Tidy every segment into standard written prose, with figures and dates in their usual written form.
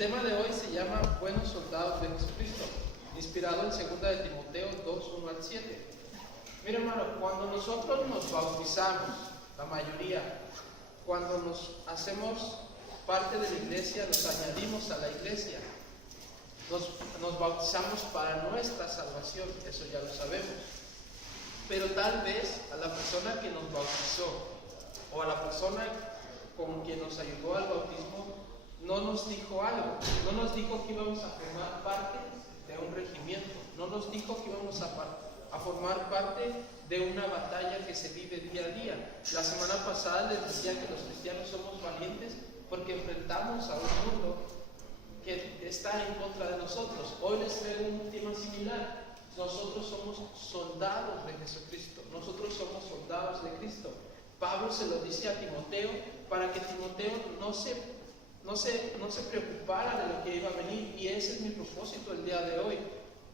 tema de hoy se llama Buenos Soldados de Jesucristo, inspirado en 2 de Timoteo 2, 1 al 7. Mira, hermano, cuando nosotros nos bautizamos, la mayoría, cuando nos hacemos parte de la iglesia, nos añadimos a la iglesia, nos bautizamos para nuestra salvación, eso ya lo sabemos. Pero tal vez a la persona que nos bautizó o a la persona con quien nos ayudó al bautismo no nos dijo algo, no nos dijo que íbamos a formar parte de un regimiento, no nos dijo que íbamos a formar parte de una batalla que se vive día a día. La semana pasada les decía que los cristianos somos valientes porque enfrentamos a un mundo que está en contra de nosotros. Hoy les traigo un tema similar. Nosotros somos soldados de Jesucristo, nosotros somos soldados de Cristo. Pablo se lo dice a Timoteo para que Timoteo no se preocupara de lo que iba a venir, y ese es mi propósito el día de hoy,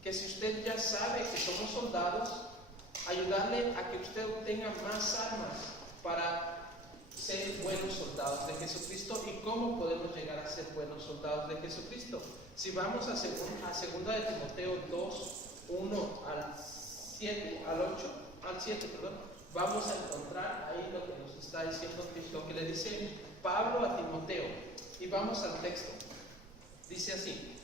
que si usted ya sabe que somos soldados, ayudarle a que usted obtenga más armas para ser buenos soldados de Jesucristo. ¿Y cómo podemos llegar a ser buenos soldados de Jesucristo? Si vamos a 2 de Timoteo 2, 1 al 7, vamos a encontrar ahí lo que nos está diciendo Cristo, que le dice Pablo a Timoteo. Y vamos al texto. Dice así: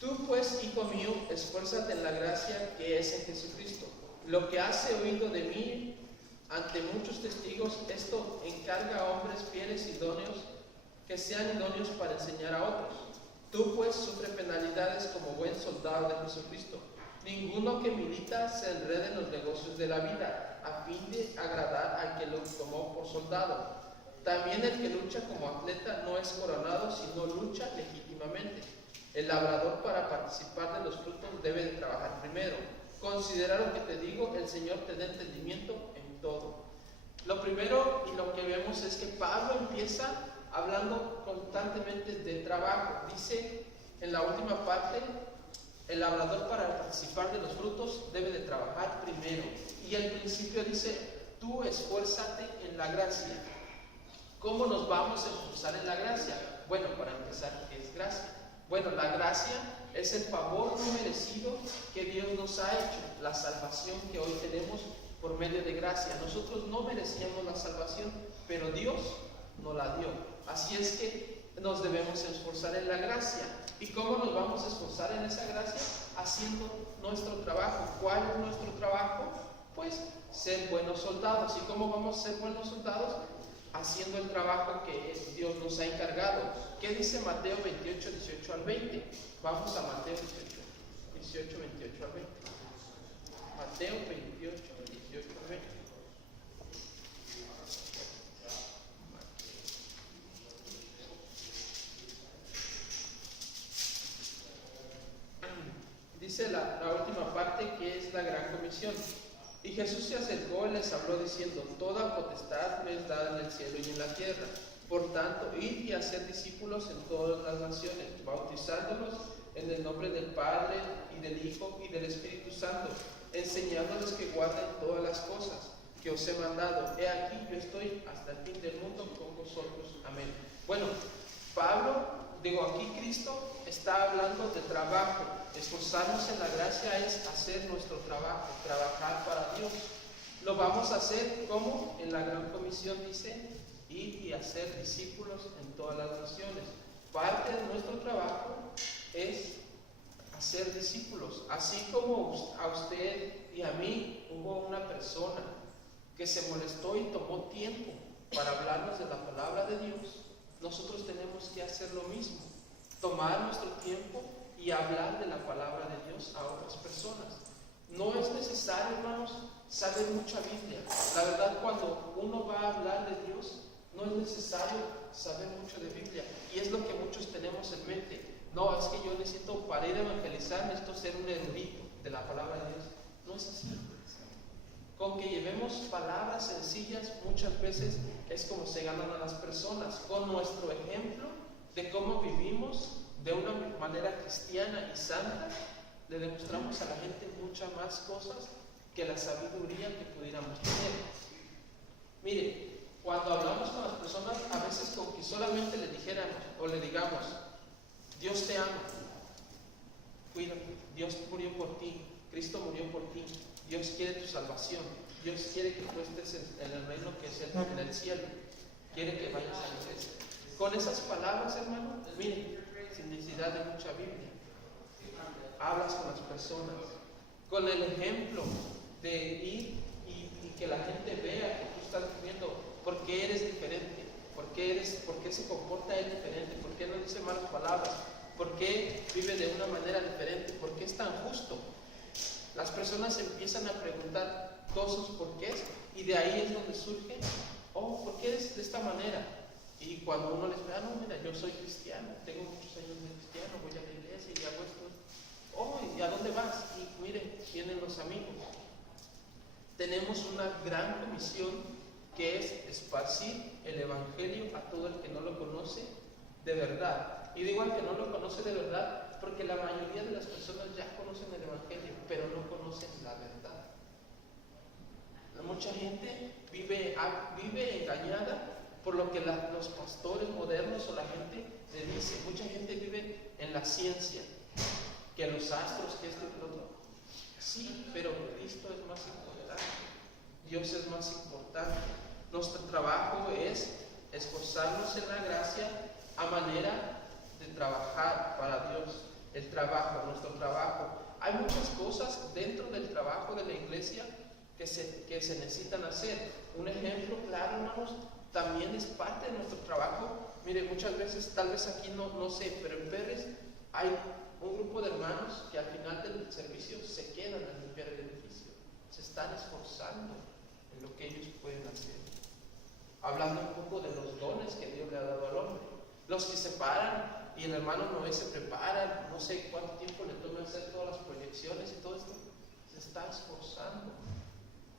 Tú pues, hijo mío, esfuérzate en la gracia que es en Jesucristo. Lo que has oído de mí ante muchos testigos, esto encarga a hombres fieles y idóneos, que sean idóneos para enseñar a otros. Tú pues sufre penalidades como buen soldado de Jesucristo. Ninguno que milita se enrede en los negocios de la vida, a fin de agradar al que lo tomó por soldado. También el que lucha como atleta no es coronado, sino lucha legítimamente. El labrador, para participar de los frutos, debe de trabajar primero. Considera lo que te digo, el Señor te dé entendimiento en todo. Lo primero y lo que vemos es que Pablo empieza hablando constantemente de trabajo. Dice en la última parte: el labrador, para participar de los frutos, debe de trabajar primero. Y al principio dice: tú esfuérzate en la gracia. ¿Cómo nos vamos a esforzar en la gracia? Bueno, para empezar, ¿qué es gracia? Bueno, la gracia es el favor no merecido que Dios nos ha hecho, la salvación que hoy tenemos por medio de gracia. Nosotros no merecíamos la salvación, pero Dios nos la dio. Así es que nos debemos esforzar en la gracia. ¿Y cómo nos vamos a esforzar en esa gracia? Haciendo nuestro trabajo. ¿Cuál es nuestro trabajo? Pues ser buenos soldados. ¿Y cómo vamos a ser buenos soldados? Haciendo el trabajo que Dios nos ha encargado. ¿Qué dice Mateo 28, 18 al 20? Vamos a Mateo 18, 28 al 20. Mateo 28, 18 al 20. Dice la última parte, que es la gran comisión. Y Jesús se acercó y les habló diciendo: Toda potestad me es dada en el cielo y en la tierra. Por tanto, id y haced discípulos en todas las naciones, bautizándolos en el nombre del Padre y del Hijo y del Espíritu Santo, enseñándoles que guarden todas las cosas que os he mandado. He aquí, yo estoy hasta el fin del mundo con vosotros. Amén. Bueno, aquí Cristo está hablando de trabajo. Esforzarnos en la gracia es hacer nuestro trabajo, trabajar para Dios. Lo vamos a hacer como en la gran comisión dice: ir y hacer discípulos en todas las naciones. Parte de nuestro trabajo es hacer discípulos. Así como a usted y a mí hubo una persona que se molestó y tomó tiempo para hablarnos de la palabra de Dios, nosotros tenemos que hacer lo mismo. Tomar nuestro tiempo y hablar de la palabra de Dios a otras personas. No es necesario, hermanos, saber mucha Biblia. La verdad, cuando uno va a hablar de Dios, no es necesario saber mucho de Biblia. Y es lo que muchos tenemos en mente. No, es que yo necesito, para ir a evangelizar, necesito ser un erudito de la palabra de Dios. No es así. Con que llevemos palabras sencillas, muchas veces es como se ganan a las personas. Con nuestro ejemplo de cómo vivimos de una manera cristiana y santa, le demostramos a la gente muchas más cosas que la sabiduría que pudiéramos tener. Mire, cuando hablamos con las personas, a veces con que solamente le dijéramos o le digamos: Dios te ama. Cuídate. Dios murió por ti. Cristo murió por ti. Dios quiere tu salvación. Dios quiere que tú estés en el reino que es en el cielo. Quiere que vayas a la iglesia. Con esas palabras, hermano, miren, sin necesidad de mucha Biblia, hablas con las personas. Con el ejemplo de ir y que la gente vea que tú estás viviendo por qué eres diferente, por qué se comporta él diferente, por qué no dice malas palabras, por qué vive de una manera diferente, por qué es tan justo. Las personas empiezan a preguntar todos sus porqués y de ahí es donde surge, ¿por qué eres de esta manera? Y cuando uno les dice, no, mira, yo soy cristiano, tengo muchos años de cristiano, voy a la iglesia y hago esto. ¿Y a dónde vas? Y miren, vienen los amigos. Tenemos una gran comisión que es esparcir el evangelio a todo el que no lo conoce de verdad. Y digo al que no lo conoce de verdad porque la mayoría de las personas ya conocen el evangelio, pero no conocen la verdad. Mucha gente vive engañada por lo que los pastores modernos o la gente le dice. Mucha gente vive en la ciencia, que los astros, que esto y lo otro. Sí, pero Cristo es más importante. Dios es más importante. Nuestro trabajo es esforzarnos en la gracia a manera de trabajar para Dios. El trabajo, nuestro trabajo. Hay muchas cosas dentro del trabajo de la iglesia que se necesitan hacer. Un ejemplo claro, hermanos, también es parte de nuestro trabajo. Mire, muchas veces, tal vez aquí no sé, pero en Pérez hay un grupo de hermanos que al final del servicio se quedan a limpiar el edificio. Se están esforzando en lo que ellos pueden hacer. Hablando un poco de los dones que Dios le ha dado al hombre. Los que se paran y el hermano Noé se prepara, no sé cuánto tiempo le toma hacer todas las proyecciones y todo esto. Se está esforzando.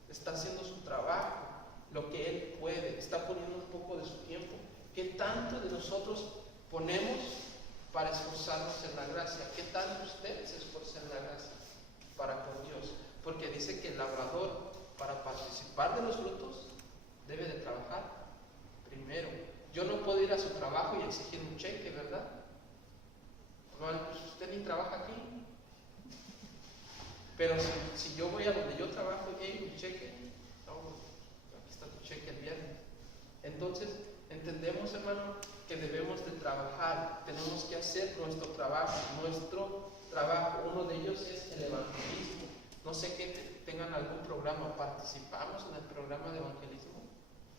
Está haciendo su trabajo, lo que él puede, está poniendo un poco de su tiempo. ¿Qué tanto de nosotros ponemos para esforzarnos en la gracia? ¿Qué tanto ustedes se esfuerzan en la gracia para con Dios? Porque dice que el labrador, para participar de los frutos, debe de trabajar primero. Yo no puedo ir a su trabajo y exigir un cheque, ¿verdad? No, pues usted ni trabaja aquí. Pero si yo voy a donde yo trabajo y hay un cheque, aquí está tu cheque el viernes. Entonces, entendemos, hermano, que debemos de trabajar, tenemos que hacer nuestro trabajo. Uno de ellos es el evangelismo. No sé que tengan algún programa, participamos en el programa de evangelismo.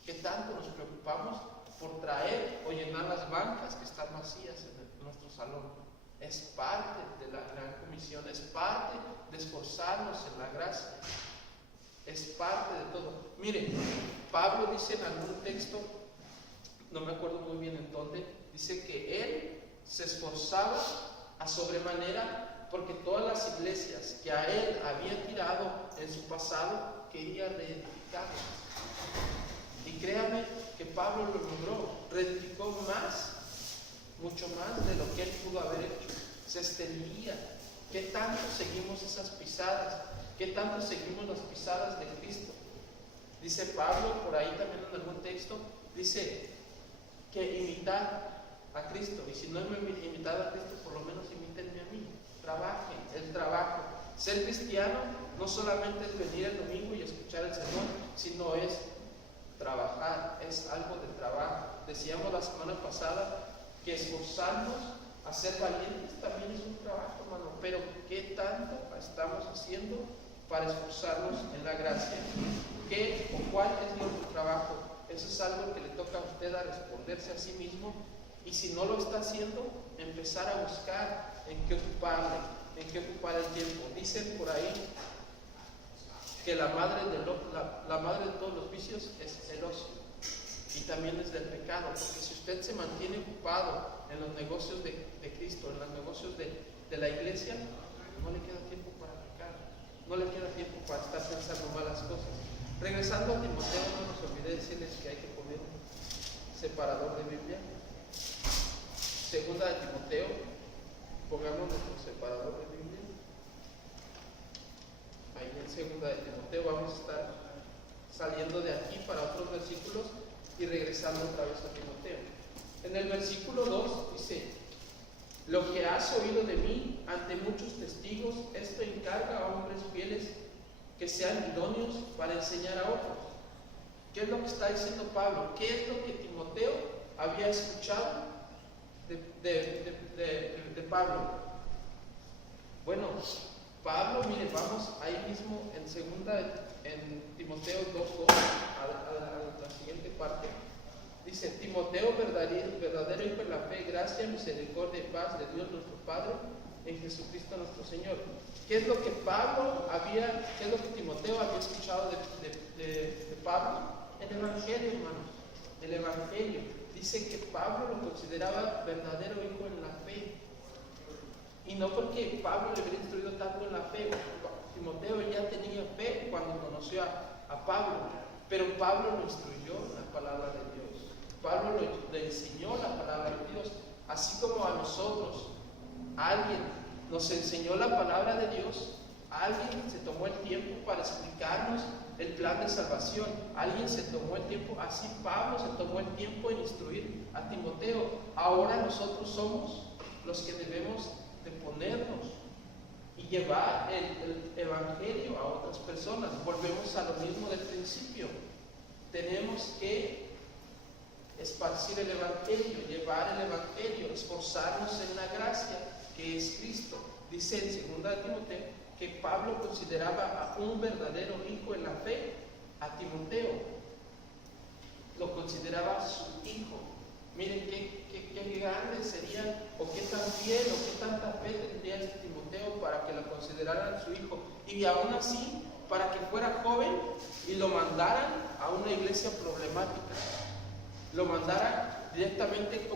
¿Qué tanto nos preocupamos por traer o llenar las bancas que están vacías en nuestro salón? Es parte de la gran comisión, es parte de esforzarnos en la gracia, es parte de todo. Miren, Pablo dice en algún texto, no me acuerdo muy bien en dónde, dice que él se esforzaba a sobremanera porque todas las iglesias que a él había tirado en su pasado quería reedificar. Y créame que Pablo lo logró, reedificó mucho más de lo que él pudo haber hecho. Se extendía. ¿Qué tanto seguimos esas pisadas? ¿Qué tanto seguimos las pisadas de Cristo? Dice Pablo, por ahí también en algún texto, dice que imitar a Cristo. Y si no me imitar a Cristo, por lo menos imítenme a mí. Trabajen, el trabajo. Ser cristiano no solamente es venir el domingo y escuchar el sermón, sino es trabajar, es algo de trabajo. Decíamos la semana pasada que esforzarnos a ser valientes también es un trabajo, hermano. Pero ¿qué tanto estamos haciendo para esforzarnos en la gracia? ¿Qué o cuál es nuestro trabajo? Eso es algo que le toca a usted a responderse a sí mismo. Y si no lo está haciendo, empezar a buscar en qué ocuparle, en qué ocupar el tiempo. Dicen por ahí que la madre de todos los vicios es el ocio. Y también es del pecado, porque si usted se mantiene ocupado en los negocios de Cristo, en los negocios de la iglesia, no le queda tiempo para pecar, no le queda tiempo para estar pensando malas cosas. Regresando a Timoteo, no nos olvidé decirles que hay que poner un separador de Biblia. Segunda de Timoteo, pongamos nuestro separador de Biblia. Ahí en segunda de Timoteo vamos a estar saliendo de aquí para otros versículos y regresando otra vez a Timoteo. En el versículo 2 dice Lo que has oído de mí ante muchos testigos, esto encarga a hombres fieles que sean idóneos para enseñar a otros. ¿Qué es lo que está diciendo Pablo? ¿Qué es lo que Timoteo había escuchado de Pablo? Bueno, Pablo, mire, vamos ahí mismo en Timoteo 2:2, a la siguiente parte. Dice: Timoteo, verdadero hijo en la fe, gracia, misericordia y paz de Dios nuestro Padre en Jesucristo nuestro Señor. ¿Qué es lo que Timoteo había escuchado de Pablo? El Evangelio, hermanos, el Evangelio. Dice que Pablo lo consideraba verdadero hijo en la fe. Y no porque Pablo le hubiera instruido tanto en la fe. Timoteo ya tenía fe cuando conoció a Pablo, pero Pablo lo instruyó en la palabra de Dios. Pablo le enseñó la palabra de Dios, así como a nosotros. Alguien nos enseñó la palabra de Dios, alguien se tomó el tiempo para explicarnos el plan de salvación, alguien se tomó el tiempo, así Pablo se tomó el tiempo en instruir a Timoteo. Ahora nosotros somos los que debemos de ponernos y llevar el Evangelio a otras personas. Volvemos a lo mismo del principio. Tenemos que esparcir el Evangelio, llevar el Evangelio, esforzarnos en la gracia que es Cristo. Dice en 2 Timoteo que Pablo consideraba a un verdadero hijo en la fe a Timoteo. Lo consideraba su hijo. Miren qué grande sería, o qué tan fiel, o qué tanta fe tendría este Timoteo para que lo consideraran su hijo. Y aún así, para que fuera joven y lo mandaran a una iglesia problemática. Lo mandara directamente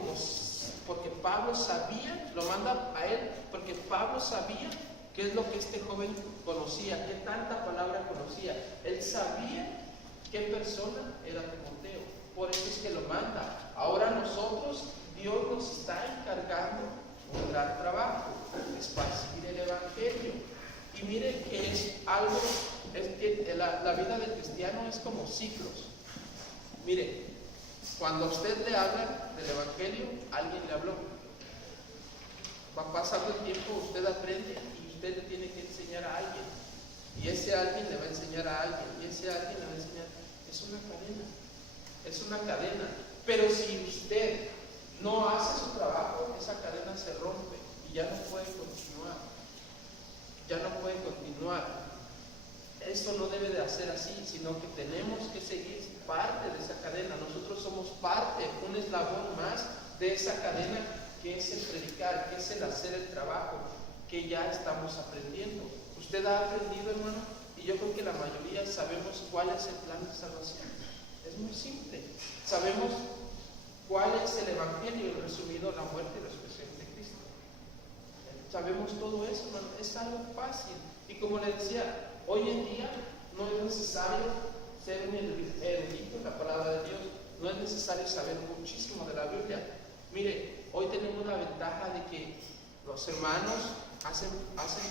porque Pablo sabía, lo manda a él porque Pablo sabía qué es lo que este joven conocía, qué tanta palabra conocía. Él sabía qué persona era Timoteo, por eso es que lo manda. Ahora nosotros, Dios nos está encargando un gran trabajo, esparcir el Evangelio. Y miren que es algo, la vida del cristiano es como ciclos. Miren, cuando a usted le habla del Evangelio, alguien le habló. Va pasando el tiempo, usted aprende y usted le tiene que enseñar a alguien. Y ese alguien le va a enseñar a alguien. Y ese alguien le va a enseñar. Es una cadena. Es una cadena. Pero si usted no hace su trabajo, esa cadena se rompe y ya no puede continuar. Ya no puede continuar. Esto no debe de hacer así, sino que tenemos que seguir parte de esa cadena. Nosotros somos parte, un eslabón más de esa cadena que es el predicar, que es el hacer el trabajo que ya estamos aprendiendo. Usted ha aprendido, hermano, y yo creo que la mayoría sabemos cuál es el plan de salvación. Es muy simple. Sabemos cuál es el Evangelio, resumido, la muerte y resurrección de Cristo. Sabemos todo eso, hermano. Es algo fácil. Y como le decía, hoy en día no es necesario ser un erudito en la palabra de Dios, no es necesario saber muchísimo de la Biblia. Mire, hoy tenemos la ventaja de que los hermanos hacen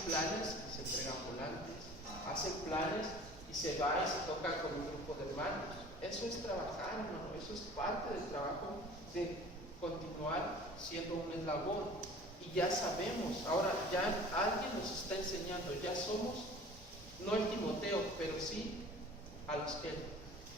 planes y se entregan volantes, hacen planes y se va y se toca con un grupo de hermanos. Eso es trabajar, hermano, eso es parte del trabajo de continuar siendo un eslabón. Y ya sabemos, ahora ya alguien nos está enseñando, ya somos, no el Timoteo, pero sí a los que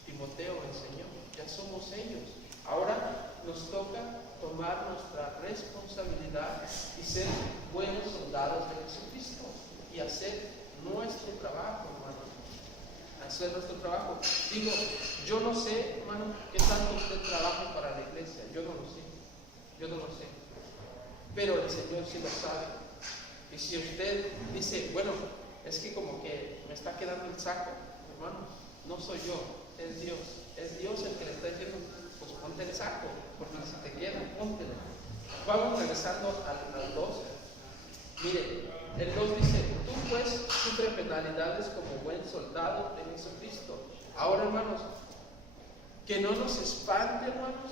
Timoteo enseñó, ya somos ellos. Ahora nos toca tomar nuestra responsabilidad y ser buenos soldados de Jesucristo y hacer nuestro trabajo, hermano. Hacer nuestro trabajo. Digo, yo no sé, hermano, qué tanto usted trabaja para la iglesia, yo no lo sé. Pero el Señor sí lo sabe. Y si usted dice, bueno, es que como que me está quedando el saco, hermano, no soy yo, es Dios. Es Dios el que le está diciendo, pues ponte el saco, porque si te queda, póntelo. Vamos regresando al 2. Mire, el 2 dice, tú pues sufre penalidades como buen soldado de Jesucristo. Ahora, hermanos, que no nos espante, hermanos,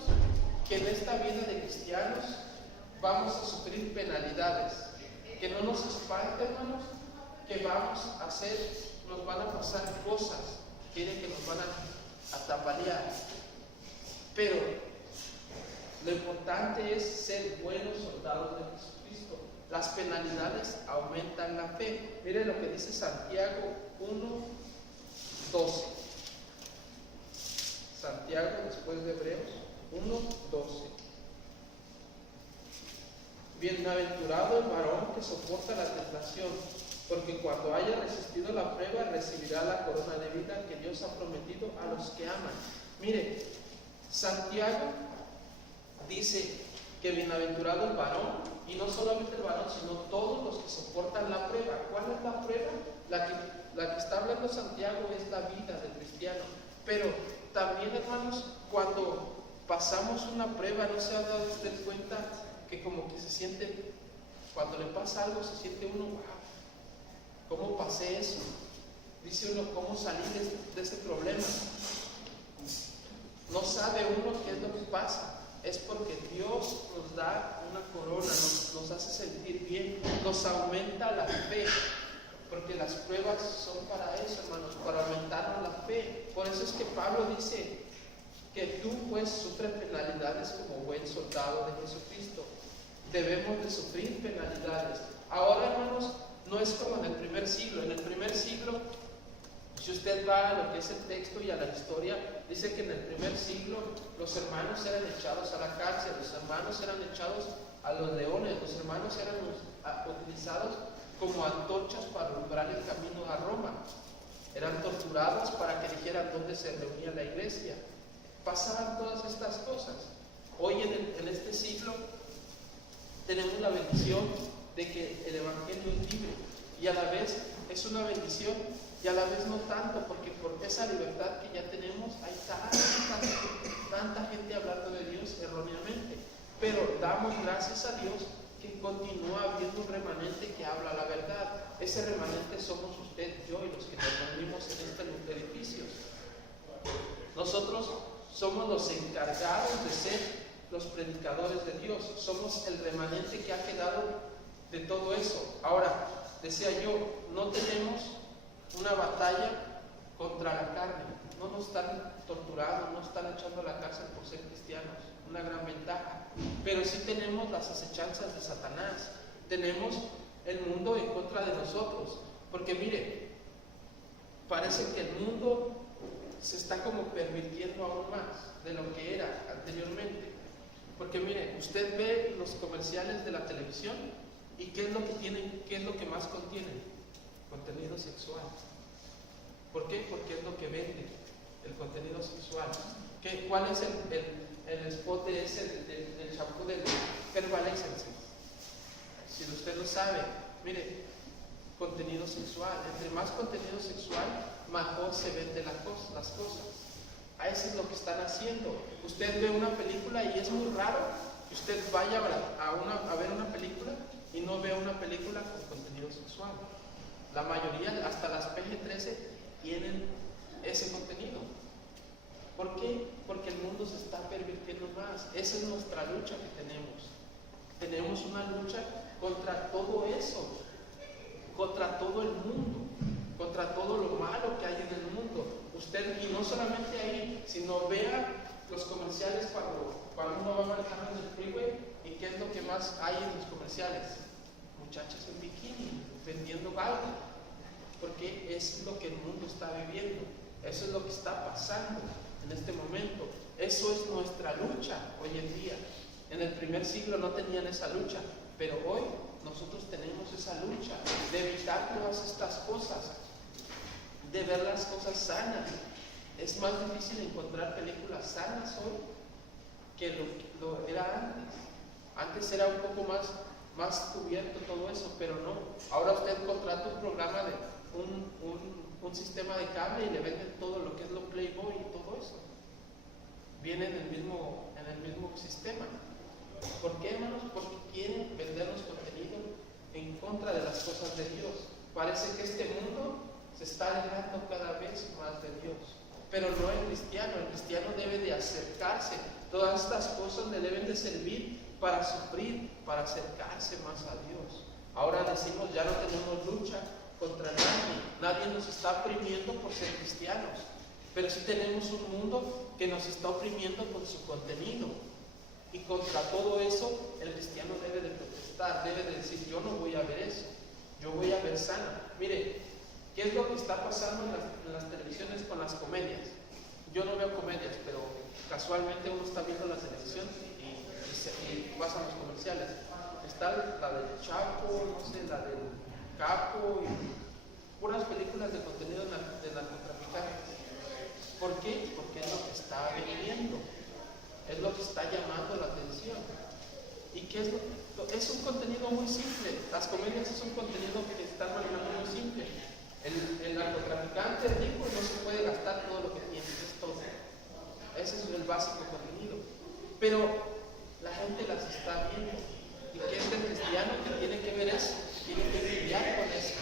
que en esta vida de cristianos vamos a sufrir penalidades. Que no nos espante, hermanos, que vamos a hacer, nos van a pasar cosas, quieren que nos van a tambalear. Pero Lo importante es ser buenos soldados de Jesucristo. Las penalidades aumentan la fe. Mire lo que dice Santiago 1:12. Santiago, después de Hebreos 1:12. Bienaventurado el varón que soporta la tentación, porque cuando haya resistido la prueba recibirá la corona de vida que Dios ha prometido a los que aman. Mire, Santiago dice que bienaventurado el varón, y no solamente el varón, sino todos los que soportan la prueba. ¿Cuál es la prueba? La que está hablando Santiago es la vida del cristiano. Pero también, hermanos, cuando pasamos una prueba, ¿no se ha dado usted cuenta que como que se siente, cuando le pasa algo, se siente uno, wow, ¿cómo pasé eso? Dice uno, ¿cómo salí de ese problema? No sabe uno qué es lo que pasa. Es porque Dios nos da una corona, nos hace sentir bien, nos aumenta la fe. Porque las pruebas son para eso, hermanos, para aumentar la fe. Por eso es que Pablo dice que tú pues sufres penalidades como buen soldado de Jesucristo. Debemos de sufrir penalidades. Ahora, hermanos, no es como en el primer siglo. En el primer siglo, si usted va a lo que es el texto y a la historia, dice que en el primer siglo los hermanos eran echados a la cárcel, los hermanos eran echados a los leones, los hermanos eran utilizados como antorchas para alumbrar el camino a Roma. Eran torturados para que dijeran dónde se reunía la iglesia. Pasaban todas estas cosas. Hoy en este siglo tenemos la bendición de que el evangelio es libre, y a la vez es una bendición y a la vez no tanto, porque por esa libertad que ya tenemos hay tanta gente hablando de Dios erróneamente. Pero damos gracias a Dios que continúa habiendo un remanente que habla la verdad. Ese remanente somos usted, yo y los que nos reunimos en este edificio. Nosotros somos los encargados de ser los predicadores de Dios. Somos el remanente que ha quedado de todo eso. Ahora, decía yo, no tenemos una batalla contra la carne. No nos están torturando, no están echando a la cárcel por ser cristianos. Una gran ventaja. Pero sí tenemos las acechanzas de Satanás. Tenemos el mundo en contra de nosotros. Porque mire, parece que el mundo se está como pervirtiendo aún más de lo que era anteriormente. Porque mire, usted ve los comerciales de la televisión y ¿qué es lo que tienen? ¿Qué es lo que más contienen? Contenido sexual. ¿Por qué? Porque es lo que vende, el contenido sexual. ¿Cuál es el spot de ese, del shampoo del Herbal Essence? Si usted lo sabe, mire, contenido sexual. Entre más contenido sexual, mejor se venden las cosas. A eso es lo que están haciendo. Usted ve una película y es muy raro que usted vaya a ver una película y no vea una película con contenido sexual. La mayoría, hasta las PG-13, tienen ese contenido. ¿Por qué? Porque el mundo se está pervirtiendo más. Esa es nuestra lucha que tenemos. Tenemos una lucha contra todo eso, contra todo el mundo, contra todo lo malo que hay en el mundo. Usted, y no solamente ahí, sino vea los comerciales cuando uno va manejando en el freeway, y qué es lo que más hay en los comerciales. Muchachas en bikini, vendiendo algo, porque es lo que el mundo está viviendo. Eso es lo que está pasando en este momento. Eso es nuestra lucha hoy en día. En el primer siglo no tenían esa lucha, pero hoy nosotros tenemos esa lucha de evitar todas estas cosas, de ver las cosas sanas. Es más difícil encontrar películas sanas hoy que lo era antes. Antes era un poco más cubierto todo eso, pero no. Ahora usted contrata un programa de un sistema de cable y le venden todo lo que es lo Playboy y todo eso. Viene en el mismo sistema. ¿Por qué, hermanos? Porque quieren vendernos contenido en contra de las cosas de Dios. Parece que este mundo se está alejando cada vez más de Dios. Pero no el cristiano debe de acercarse. Todas estas cosas le deben de servir para sufrir, para acercarse más a Dios. Ahora decimos, ya no tenemos lucha contra nadie nos está oprimiendo por ser cristianos, pero sí tenemos un mundo que nos está oprimiendo con su contenido. Y contra todo eso, el cristiano debe de protestar, debe de decir, yo no voy a ver eso, yo voy a ver sana. Mire, ¿qué es lo que está pasando en las televisiones con las comedias? Yo no veo comedias, pero casualmente uno está viendo la televisión y pasan los comerciales. Está la del Chapo, no sé, la del Capo, y puras películas de contenido de narcotraficantes. ¿Por qué? Porque es lo que está vendiendo, es lo que está llamando la atención. ¿Y qué es es un contenido muy simple? Las comedias es un contenido que están manejando muy simple. El narcotraficante rico no se puede gastar todo lo que tiene, es todo. Ese es el básico contenido. Pero la gente las está viendo. ¿Y qué es el cristiano que tiene que ver eso? Tiene que lidiar con eso.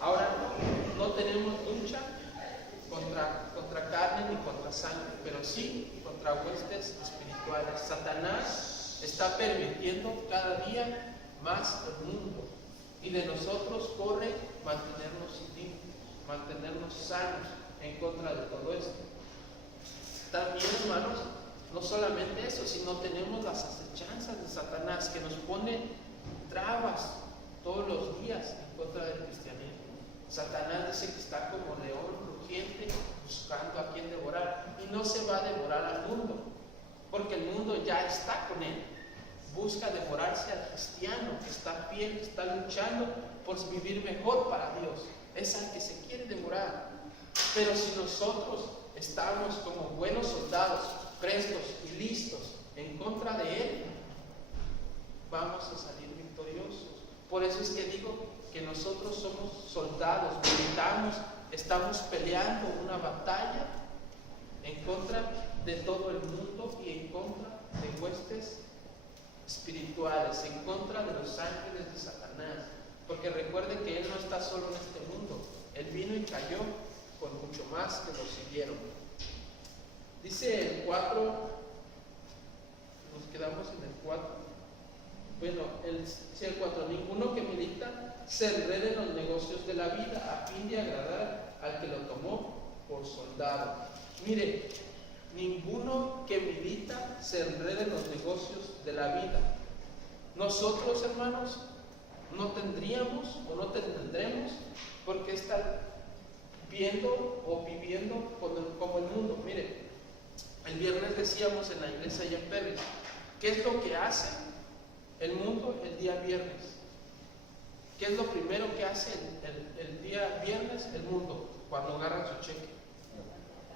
Ahora, no tenemos lucha contra carne ni contra sangre, pero sí contra huestes espirituales. Satanás está permitiendo cada día más el mundo, y de nosotros corre mantenernos limpios, mantenernos sanos en contra de todo esto. También, hermanos, no solamente eso, sino tenemos las acechanzas de Satanás, que nos pone trabas todos los días en contra del cristianismo. Satanás dice que está como león rugiente buscando a quien devorar, y no se va a devorar al mundo, porque el mundo ya está con él. Busca devorarse al cristiano que está fiel, que está luchando por vivir mejor para Dios. Es al que se quiere devorar. Pero si nosotros estamos como buenos soldados, prestos y listos en contra de él, vamos a salir victoriosos. Por eso es que digo que nosotros somos soldados, militamos, estamos peleando una batalla en contra de todo el mundo y en contra de huestes espirituales, en contra de los ángeles de Satanás. Porque recuerden que él no está solo en este mundo, él vino y cayó con mucho más que lo siguieron. Dice el 4, nos quedamos en el 4. Bueno, dice el 4, ninguno que milita se enrede en los negocios de la vida a fin de agradar al que lo tomó por soldado. Mire, ninguno que milita se enrede en los negocios de la vida. Nosotros, hermanos, no tendríamos o no tendremos por qué estar viendo o viviendo como el mundo. Mire, el viernes decíamos en la iglesia allá en Perris, ¿qué es lo que hace el mundo el día viernes? ¿Qué es lo primero que hace el día viernes el mundo cuando agarran su cheque?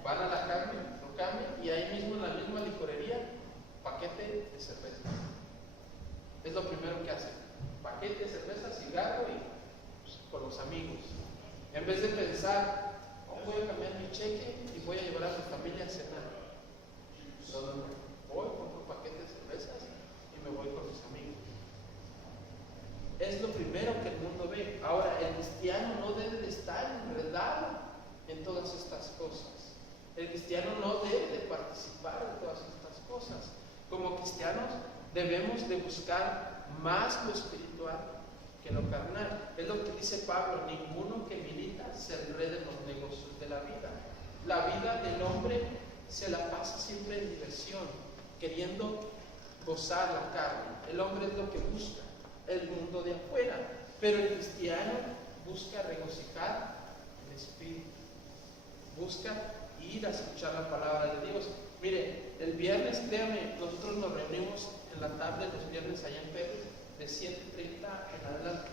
Van a la carne, lo cambian, y ahí mismo en la misma licorería, paquete de cerveza. Es lo primero que hacen. Paquete de cerveza, cigarro y pues, con los amigos. En vez de pensar, oh, voy a cambiar mi cheque y voy a llevar a mi familia a cenar. No. Voy, compro un paquete de cervezas y me voy con mis amigos. Es lo primero que el mundo ve. Ahora, el cristiano no debe de estar enredado en todas estas cosas. El cristiano no debe de participar en todas estas cosas. Como cristianos debemos de buscar más lo espiritual que lo carnal. Es lo que dice Pablo, ninguno que milita se enrede en los negocios de la vida. La vida del hombre se la pasa siempre en diversión, queriendo gozar la carne. El hombre es lo que busca, el mundo de afuera, pero el cristiano busca regocijar el espíritu, busca ir a escuchar la palabra de Dios. Mire, el viernes, créame, nosotros nos reunimos en la tarde los viernes allá en Pérez de 7:30 en adelante.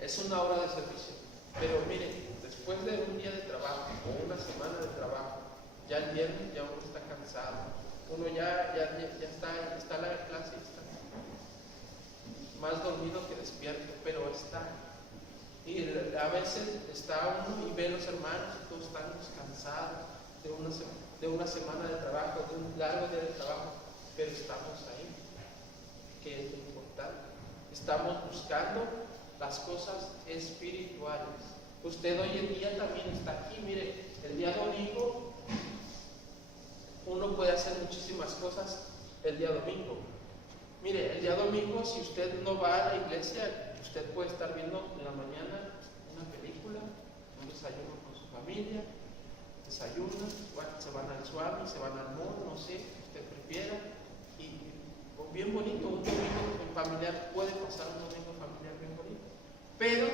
Es una hora de servicio, pero mire, después de un día de trabajo o una semana de trabajo, ya el viernes ya uno está cansado, uno ya está en la clase y está más dormido que despierto, pero está. Y a veces está uno y ve a los hermanos y todos están cansados de una semana de trabajo, de un largo día de trabajo, pero estamos ahí, que es lo importante. Estamos buscando las cosas espirituales. Usted hoy en día también está aquí. Mire, el día domingo uno puede hacer muchísimas cosas el día domingo. Mire, el día domingo, si usted no va a la iglesia, usted puede estar viendo en la mañana una película, un desayuno con su familia, desayunan, se van al Swami, se van al mall, no sé, usted prefiera, bien bonito, un domingo familiar, puede pasar un domingo familiar bien bonito, pero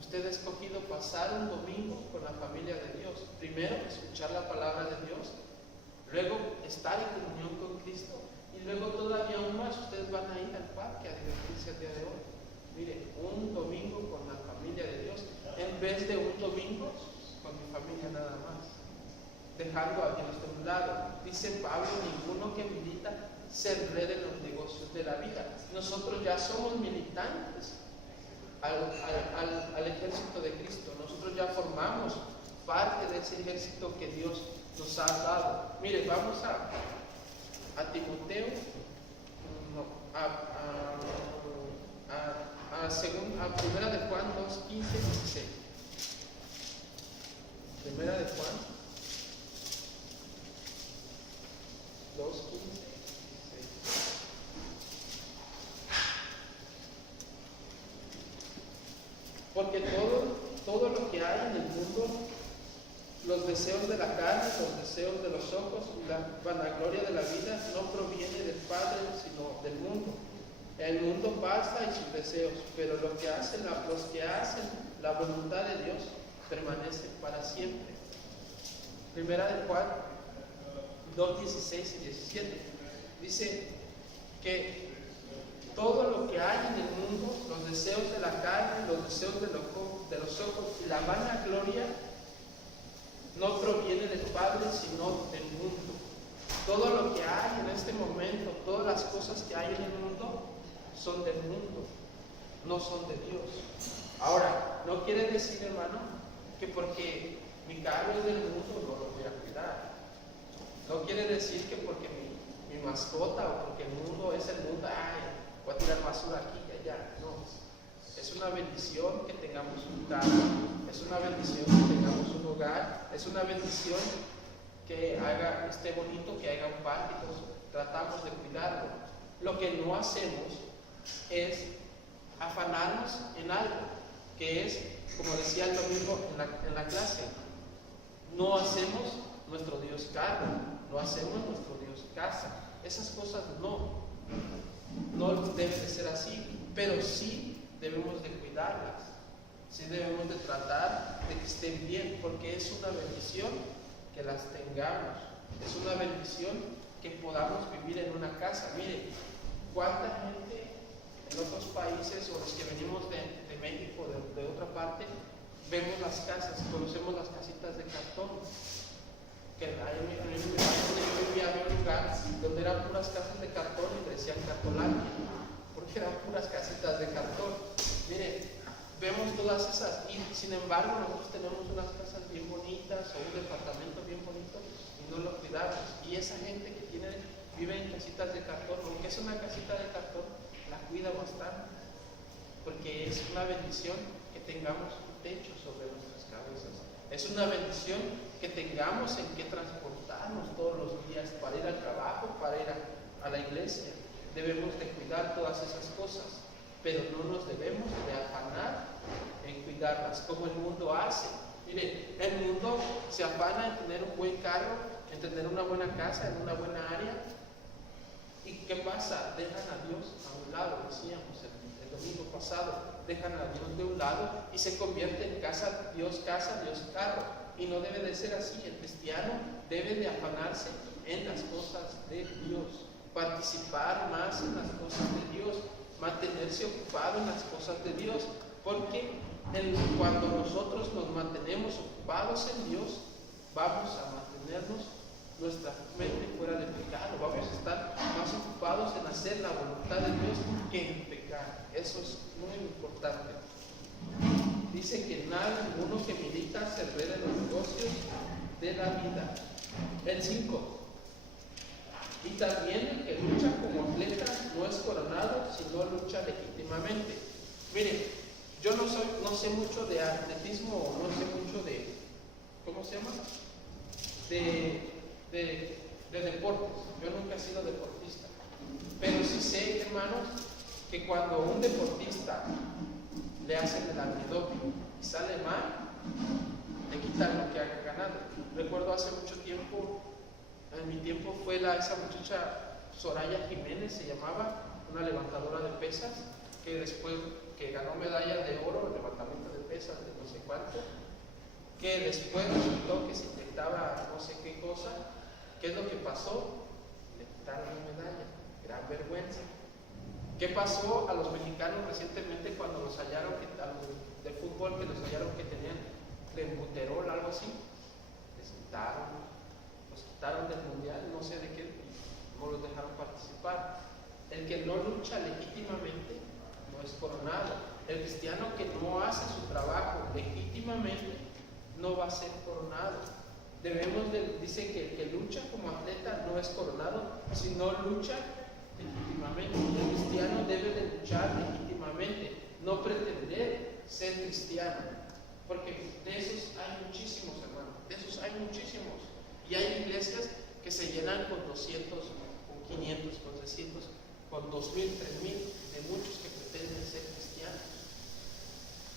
usted ha escogido pasar un domingo con la familia de Dios. Primero, escuchar la palabra de Dios, luego estar en comunión con Cristo, y luego todavía aún más, ustedes van a ir al parque a divertirse el día de hoy. Mire, un domingo con la familia de Dios, en vez de un domingo con mi familia nada más, dejando a Dios de un lado. Dice Pablo, ninguno que milita se enrede en los negocios de la vida. Nosotros ya somos militantes al ejército de Cristo. Nosotros ya formamos parte de ese ejército que Dios nos ha dado. Mire, vamos a Timoteo, a primera de Juan 2, 15 y 16. Primera de Juan 2, 15 y 16. Porque todo lo que hay en el mundo, los deseos de la carne, los deseos de los ojos, la vanagloria de la vida, no proviene del Padre, sino del mundo. El mundo pasa y sus deseos, pero los que hacen la voluntad de Dios permanecen para siempre. Primera de Juan 2, 16 y 17. Dice que todo lo que hay en el mundo, los deseos de la carne, los deseos de los ojos y la vanagloria, no proviene del Padre, sino del mundo. Todo lo que hay en este momento, todas las cosas que hay en el mundo, son del mundo, no son de Dios. Ahora, no quiere decir, hermano, que porque mi carro es del mundo no lo voy a cuidar. No quiere decir que porque mi mascota o porque el mundo es el mundo, ay, voy a tirar basura aquí y allá. No, es una bendición que tengamos un carro, es una bendición que tengamos un hogar, es una bendición que esté bonito, que haya un parque, entonces tratamos de cuidarlo. Lo que no hacemos es afanarnos en algo, que es, como decía el domingo en la clase, no hacemos nuestro Dios carro, no hacemos nuestro Dios casa. Esas cosas no deben de ser así, pero sí debemos de cuidarlas, sí debemos de tratar de que estén bien, porque es una bendición que las tengamos, es una bendición que podamos vivir en una casa. Mire, cuánta gente en otros países o los que venimos de México, de otra parte, vemos las casas, conocemos las casitas de cartón. Que en mi país donde yo vivía había un lugar donde eran puras casas de cartón y le decían cartolandia, porque eran puras casitas de cartón. Mire, vemos todas esas y sin embargo nosotros tenemos unas casas bien bonitas o un departamento bien bonito y no lo cuidamos. Y esa gente que vive en casitas de cartón, aunque es una casita de cartón, la cuida bastante, porque es una bendición que tengamos un techo sobre nuestras cabezas. Es una bendición que tengamos en qué transportarnos todos los días para ir al trabajo, para ir a la iglesia. Debemos de cuidar todas esas cosas, pero no nos debemos de afanar en cuidarlas como el mundo hace. Mire, el mundo se afana en tener un buen carro, en tener una buena casa, en una buena área. ¿Y qué pasa? Dejan a Dios a un lado, decíamos el domingo pasado, dejan a Dios de un lado y se convierte en Dios carro. Y no debe de ser así. El cristiano debe de afanarse en las cosas de Dios, participar más en las cosas de Dios, mantenerse ocupado en las cosas de Dios, porque cuando nosotros nos mantenemos ocupados en Dios, vamos a mantenernos nuestra mente fuera de pecado, vamos a estar más ocupados en hacer la voluntad de Dios que en pecar. Eso es muy importante. Dice que ninguno que milita se enreda en los negocios de la vida. El 5. Y también el que lucha como atleta no es coronado, sino lucha legítimamente. Mire, yo no sé mucho de atletismo, no sé mucho de, ¿cómo se llama? De deportes. Yo nunca he sido deportista. Pero sí sé, hermanos, que cuando un deportista le hacen el antidoping y sale mal, le quitan lo que ha ganado. Recuerdo hace mucho tiempo, en mi tiempo fue esa muchacha Soraya Jiménez se llamaba, una levantadora de pesas, que después que ganó medalla de oro en levantamiento de pesas de no sé cuánto, que después resultó que se inyectaba no sé qué cosa. ¿Qué es lo que pasó? Le quitaron la medalla, gran vergüenza. ¿Qué pasó a los mexicanos recientemente cuando los hallaron, a los de fútbol que los hallaron que tenían clenbuterol, algo así? Les los quitaron del mundial, no sé de qué, no los dejaron participar. El que no lucha legítimamente no es coronado. El cristiano que no hace su trabajo legítimamente no va a ser coronado. Dice que el que lucha como atleta no es coronado, sino lucha legítimamente. El cristiano debe de luchar legítimamente, no pretender ser cristiano, porque de esos hay muchísimos, hermanos, de esos hay muchísimos. Y hay iglesias que se llenan con 200, con 500, con 600, con 2000, 3000, de muchos que pretenden ser cristianos.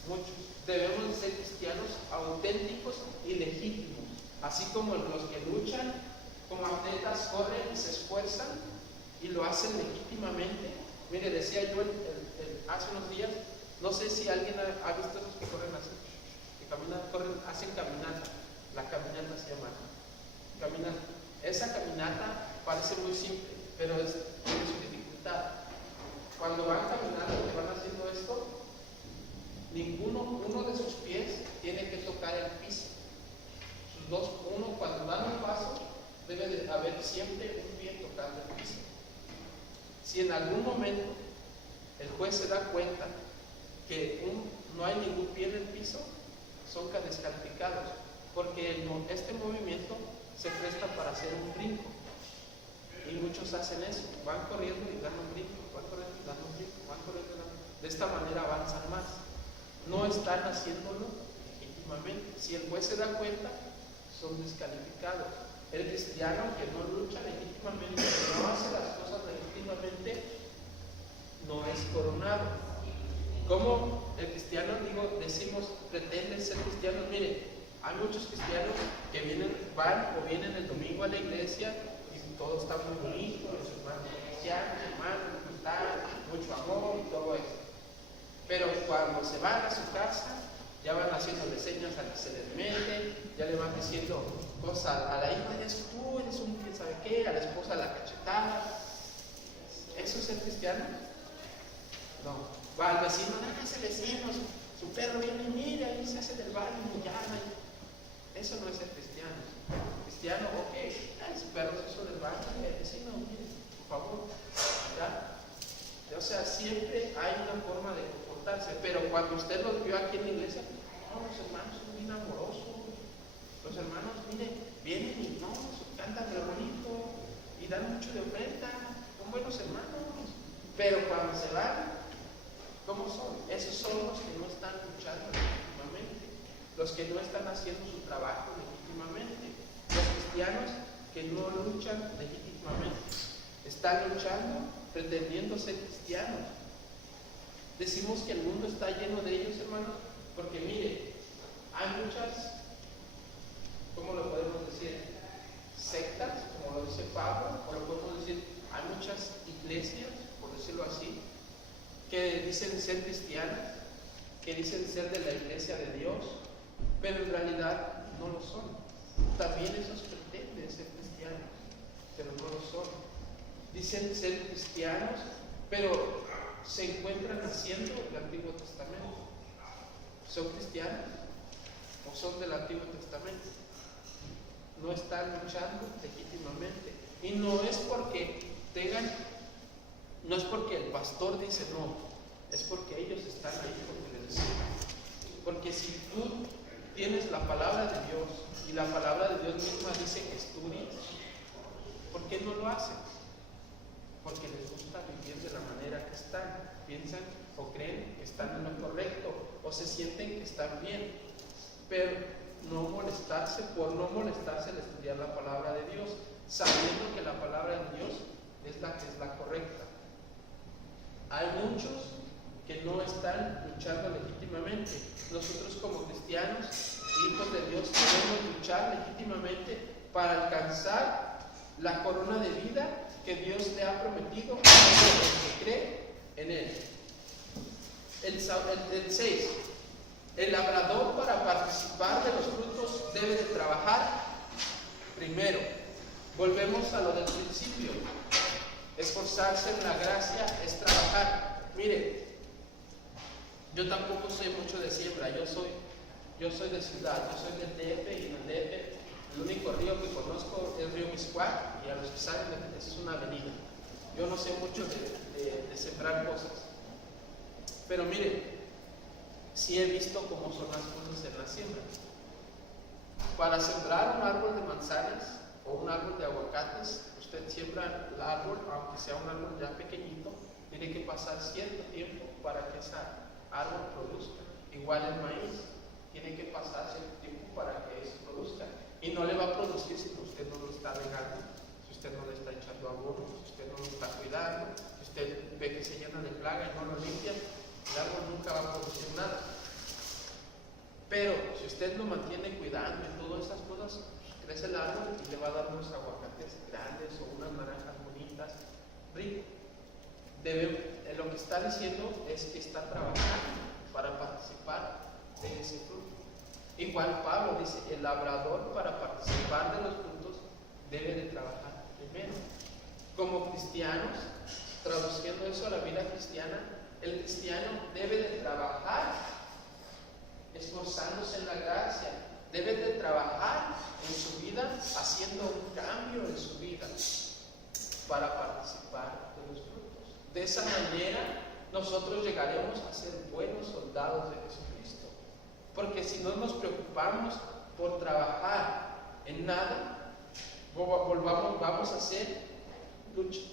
Muchos. Debemos de ser cristianos auténticos y legítimos, así como los que luchan como atletas, corren y se esfuerzan y lo hacen legítimamente. Mire, decía yo hace unos días, no sé si alguien ha visto esos que corren así, que caminan, corren, hacen caminata. La caminata se llama caminata. Esa caminata parece muy simple, pero tiene su dificultad. Cuando van caminando, que van haciendo esto, uno de sus pies tiene que tocar el piso. Cuando dan un paso, debe de haber siempre un pie tocando el piso. Si en algún momento el juez se da cuenta que no hay ningún pie en el piso, son descalificados, porque este movimiento se presta para hacer un brinco. Y muchos hacen eso, van corriendo y dan un brinco, van corriendo y dan un brinco, van corriendo y dan un brinco. De esta manera avanzan más. No están haciéndolo legítimamente. Si el juez se da cuenta, son descalificados. El cristiano que no lucha legítimamente, que no hace las cosas legítimamente, no es coronado. Como el cristiano, decimos, pretende ser cristianos. Mire, hay muchos cristianos que van el domingo a la iglesia y todo está muy bonito, los hermanos cristianos, mucho amor y todo eso. Pero cuando se van a su casa, ya van haciéndole señas al que se les mete, ya le van diciendo cosas a la hija, tú eres un quién sabe qué, a la esposa la cachetada. ¿Eso es ser cristiano? No. Va al vecino, ese vecino, su perro viene y mira, y se hace del baño y llama. Eso no es ser cristiano. Cristiano, ok, su perro se hizo del baño, el vecino, mire, por favor. ¿Ya? O sea, siempre hay una forma de comportarse, pero cuando usted los vio aquí en la iglesia, no, los hermanos son bien amorosos, los hermanos, mire, vienen y cantan de bonito y dan mucho de ofrenda, son buenos hermanos, pero cuando se van, ¿cómo son? Esos son los que no están luchando legítimamente, los que no están haciendo su trabajo legítimamente, los cristianos que no luchan legítimamente, están luchando pretendiendo ser cristianos. Decimos que el mundo está lleno de ellos, hermanos, porque mire, hay muchas, ¿cómo lo podemos decir? Sectas, como lo dice Pablo, o lo podemos decir, hay muchas iglesias, por decirlo así, que dicen ser cristianas, que dicen ser de la iglesia de Dios, pero en realidad no lo son. También esos pretenden ser cristianos, pero no lo son. Dicen ser cristianos, pero se encuentran haciendo el Antiguo Testamento. ¿Son cristianos o son del Antiguo Testamento? No están luchando legítimamente. Y no es porque el pastor dice no, es porque ellos están ahí porque les dicen. Porque si tú tienes la palabra de Dios y la palabra de Dios misma dice que estudies, ¿por qué no lo hacen? Porque les gusta vivir de la manera que están, piensan o creen que están en lo correcto o se sienten que están bien, pero por no molestarse al estudiar la palabra de Dios, sabiendo que la palabra de Dios es la que es la correcta. Hay muchos que no están luchando legítimamente. Nosotros como cristianos, hijos de Dios, debemos luchar legítimamente para alcanzar la corona de vida que Dios le ha prometido a todo el que cree en Él. El 6. El labrador, para participar de los frutos, debe de trabajar primero. Volvemos a lo del principio. Esforzarse en la gracia es trabajar. Mire, yo tampoco sé mucho de siembra. Yo soy de ciudad, yo soy del DF, y en el DF el único río que conozco es Río Miscuac, y a los que saben, esa es una avenida. Yo no sé mucho de sembrar cosas. Pero mire, sí he visto cómo son las cosas en la siembra. Para sembrar un árbol de manzanas o un árbol de aguacates, usted siembra el árbol, aunque sea un árbol ya pequeñito, tiene que pasar cierto tiempo para que ese árbol produzca. Igual el maíz, tiene que pasar cierto tiempo para que eso produzca. Y no le va a producir si usted no lo está regando, si usted no le está echando abono, si usted no lo está cuidando, si usted ve que se llena de plaga y no lo limpia, el árbol nunca va a producir nada. Pero si usted lo mantiene cuidando y todas esas cosas, crece el árbol y le va a dar unos aguacates grandes o unas naranjas bonitas, ricas. Lo que está diciendo es que está trabajando para participar de ese fruto. Igual Pablo dice, el labrador, para participar de los frutos, debe de trabajar primero. Como cristianos, traduciendo eso a la vida cristiana, el cristiano debe de trabajar esforzándose en la gracia, debe de trabajar en su vida, haciendo un cambio en su vida para participar de los frutos. De esa manera nosotros llegaremos a ser buenos soldados de Jesucristo, porque si no nos preocupamos por trabajar en nada, vamos a ser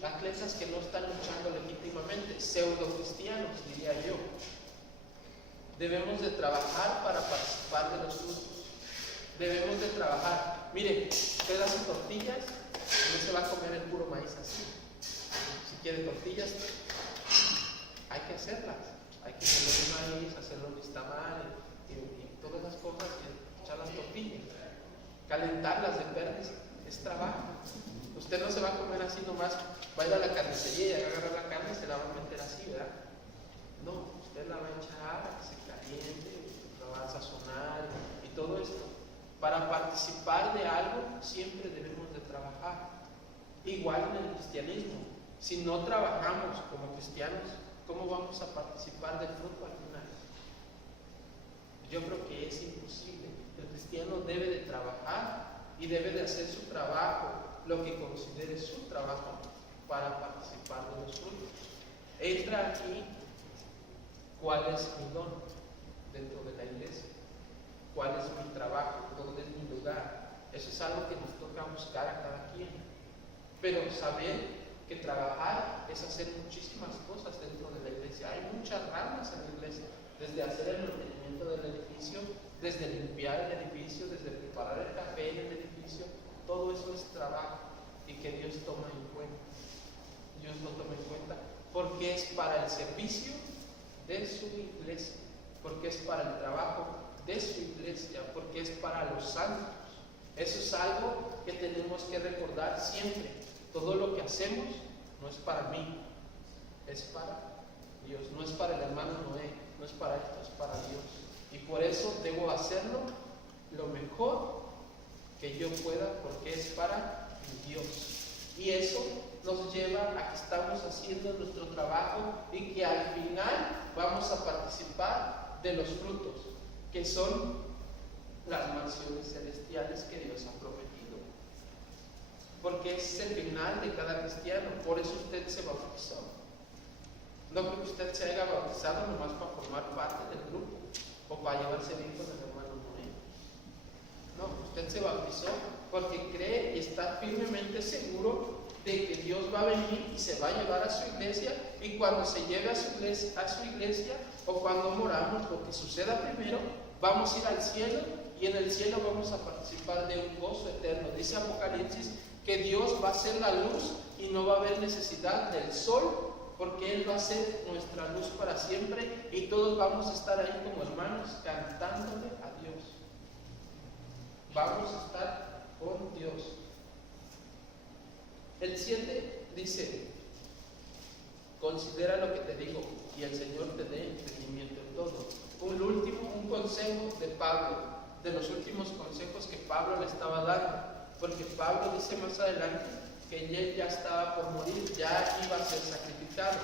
atletas que no están luchando legítimamente, pseudo cristianos, diría yo. Debemos de trabajar para participar de los frutos. Debemos de trabajar. Mire, usted hace tortillas, no se va a comer el puro maíz así. Si quiere tortillas, hay que hacerlas. Hay que poner el maíz, hacerlo nixtamal y todas esas cosas, y echar las tortillas. Calentarlas de verdes es trabajo. Usted no se va a comer así nomás, va a ir a la carnicería y agarrar la carne y se la va a meter así, ¿verdad? No, usted la va a echar a que se caliente, la va a sazonar y todo esto. Para participar de algo siempre debemos de trabajar. Igual en el cristianismo, si no trabajamos como cristianos, ¿cómo vamos a participar del fruto al final? Yo creo que es imposible. El cristiano debe de trabajar y debe de hacer su trabajo, lo que considere su trabajo, para participar de los frutos. Entra aquí cuál es mi don dentro de la iglesia, cuál es mi trabajo, dónde es mi lugar. Eso es algo que nos toca buscar a cada quien. Pero saber que trabajar es hacer muchísimas cosas dentro de la iglesia. Hay muchas ramas en la iglesia, desde hacer el mantenimiento del edificio, desde limpiar el edificio, desde preparar el café en el edificio. Todo eso es trabajo y que Dios toma en cuenta. Dios lo toma en cuenta porque es para el servicio de su iglesia, porque es para el trabajo de su iglesia, porque es para los santos. Eso es algo que tenemos que recordar siempre. Todo lo que hacemos no es para mí, es para Dios. No es para el hermano Noé, no es para esto, es para Dios. Y por eso debo hacerlo lo mejor que yo pueda, porque es para Dios. Y eso nos lleva a que estamos haciendo nuestro trabajo y que al final vamos a participar de los frutos, que son las mansiones celestiales que Dios ha prometido. Porque ese es el final de cada cristiano. Por eso usted se bautizó. No creo que usted se haya bautizado nomás para formar parte del grupo o para llevarse bien con el hermano Noé. No, usted se bautizó porque cree y está firmemente seguro de que Dios va a venir y se va a llevar a su iglesia, y cuando se lleve a su iglesia o cuando moramos, lo que suceda primero, vamos a ir al cielo, y en el cielo vamos a participar de un gozo eterno. Dice Apocalipsis que Dios va a ser la luz y no va a haber necesidad del sol, porque Él va a ser nuestra luz para siempre, y todos vamos a estar ahí como hermanos cantándole a Dios. Vamos a estar con Dios. El 7 dice, considera lo que te digo y el Señor te dé entendimiento en todo. Un consejo de Pablo, de los últimos consejos que Pablo le estaba dando, porque Pablo dice más adelante que él ya estaba por morir, ya iba a ser sacrificado.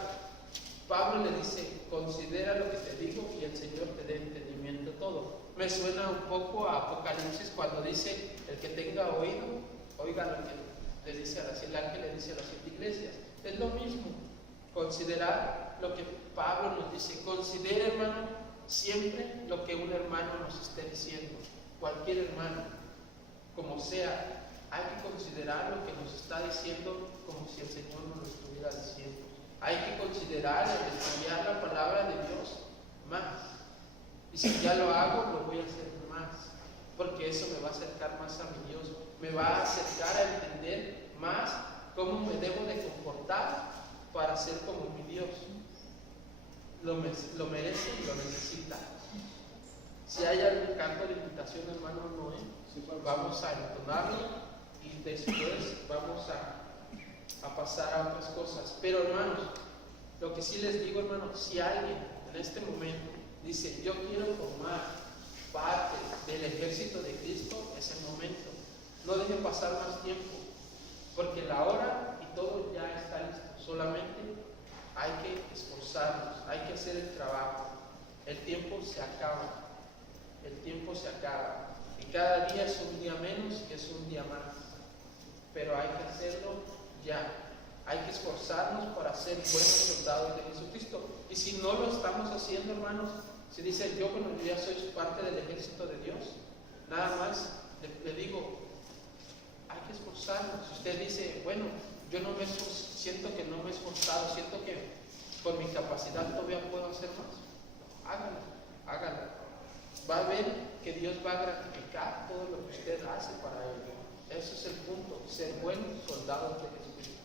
Pablo le dice, considera lo que te digo y el Señor te dé entendimiento en todo. Me suena un poco a Apocalipsis cuando dice, el que tenga oído, oiga lo que le dice el ángel le dice a las 7 iglesias. Es lo mismo, considerar lo que Pablo nos dice. Considera, hermano, siempre lo que un hermano nos esté diciendo, cualquier hermano, como sea, hay que considerar lo que nos está diciendo como si el Señor nos lo estuviera diciendo. Hay que considerar el estudiar la palabra de Dios más. Y si ya lo hago, lo voy a hacer más, porque eso me va a acercar más a mi Dios, me va a acercar a entender más cómo me debo de comportar para ser como mi Dios. Lo merece y lo necesita. Si hay algún canto de invitación, hermano Noé, vamos a entonarlo y después vamos a pasar a otras cosas. Pero hermanos, lo que sí les digo, hermanos, si alguien en este momento dice, yo quiero formar parte del ejército de Cristo, es el momento. No dejen pasar más tiempo, porque la hora y todo ya está listo. Solamente hay que esforzarnos, hay que hacer el trabajo. El tiempo se acaba. El tiempo se acaba. Y cada día es un día menos y es un día más. Pero hay que hacerlo ya. Hay que esforzarnos para ser buenos soldados de Jesucristo. Y si no lo estamos haciendo, hermanos, si dice yo, bueno, yo ya soy parte del ejército de Dios, nada más le digo, hay que esforzarnos. Si usted dice, bueno, yo no siento que no me he esforzado, siento que con mi capacidad todavía puedo hacer más, hágalo. Va a ver que Dios va a gratificar todo lo que usted hace para Él. Ese es el punto, ser buenos soldados de Jesucristo.